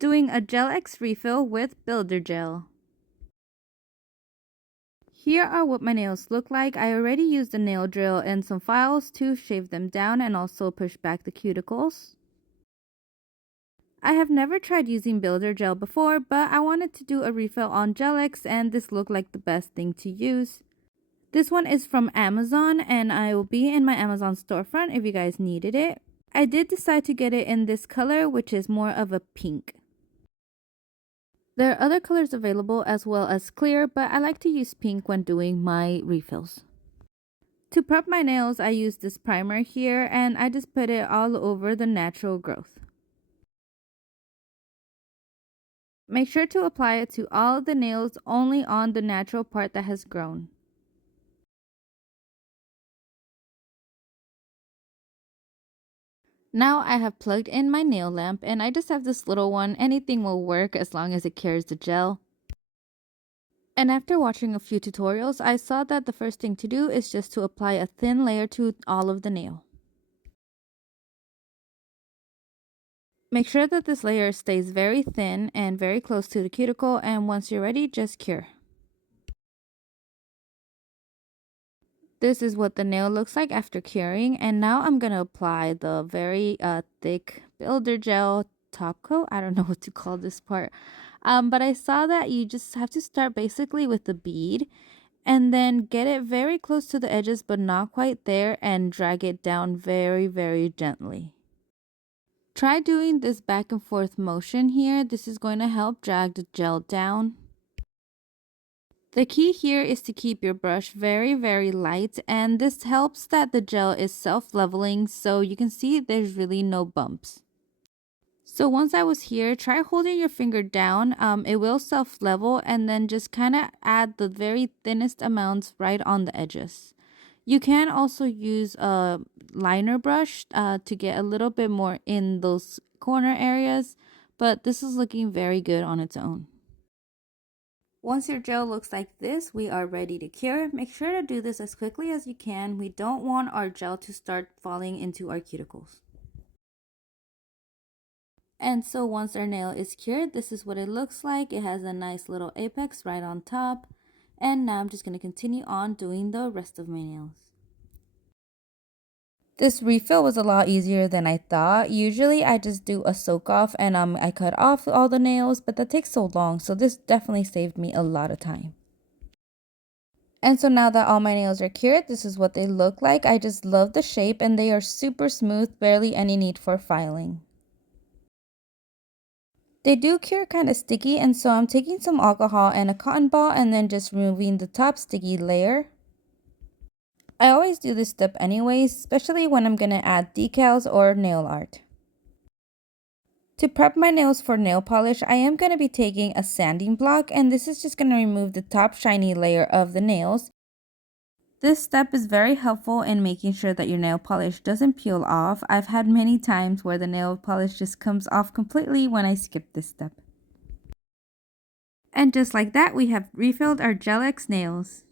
doing a Gel X refill with Builder Gel. Here are what my nails look like. I already used a nail drill and some files to shave them down and also push back the cuticles. I have never tried using Builder Gel before, but I wanted to do a refill on Gel X and this looked like the best thing to use. This one is from Amazon and I will be in my Amazon storefront if you guys needed it. I did decide to get it in this color, which is more of a pink. There are other colors available as well as clear, but I like to use pink when doing my refills. To prep my nails, I use this primer here and I just put it all over the natural growth. Make sure to apply it to all of the nails, only on the natural part that has grown. Now I have plugged in my nail lamp and I just have this little one. Anything will work as long as it carries the gel. And after watching a few tutorials, I saw that the first thing to do is just to apply a thin layer to all of the nail. Make sure that this layer stays very thin and very close to the cuticle, and once you're ready, just cure. This is what the nail looks like after curing, and now I'm going to apply the very thick Builder Gel top coat. I don't know what to call this part. But I saw that you just have to start basically with the bead and then get it very close to the edges but not quite there and drag it down very, very gently. Try doing this back and forth motion here. This is going to help drag the gel down. The key here is to keep your brush very, very light, and this helps that the gel is self-leveling, so you can see there's really no bumps. So once I was here, try holding your finger down. It will self-level, and then just kind of add the very thinnest amounts right on the edges. You can also use a liner brush to get a little bit more in those corner areas, but this is looking very good on its own. Once your gel looks like this, we are ready to cure. Make sure to do this as quickly as you can. We don't want our gel to start falling into our cuticles. And so once our nail is cured, this is what it looks like. It has a nice little apex right on top. And now I'm just going to continue on doing the rest of my nails. This refill was a lot easier than I thought. Usually I just do a soak off and I cut off all the nails, but that takes so long, so this definitely saved me a lot of time. And so now that all my nails are cured, this is what they look like. I just love the shape and they are super smooth, barely any need for filing. They do cure kind of sticky, and so I'm taking some alcohol and a cotton ball and then just removing the top sticky layer. I always do this step anyways, especially when I'm going to add decals or nail art. To prep my nails for nail polish, I am going to be taking a sanding block, and this is just going to remove the top shiny layer of the nails. This step is very helpful in making sure that your nail polish doesn't peel off. I've had many times where the nail polish just comes off completely when I skip this step. And just like that, we have refilled our Gel X nails.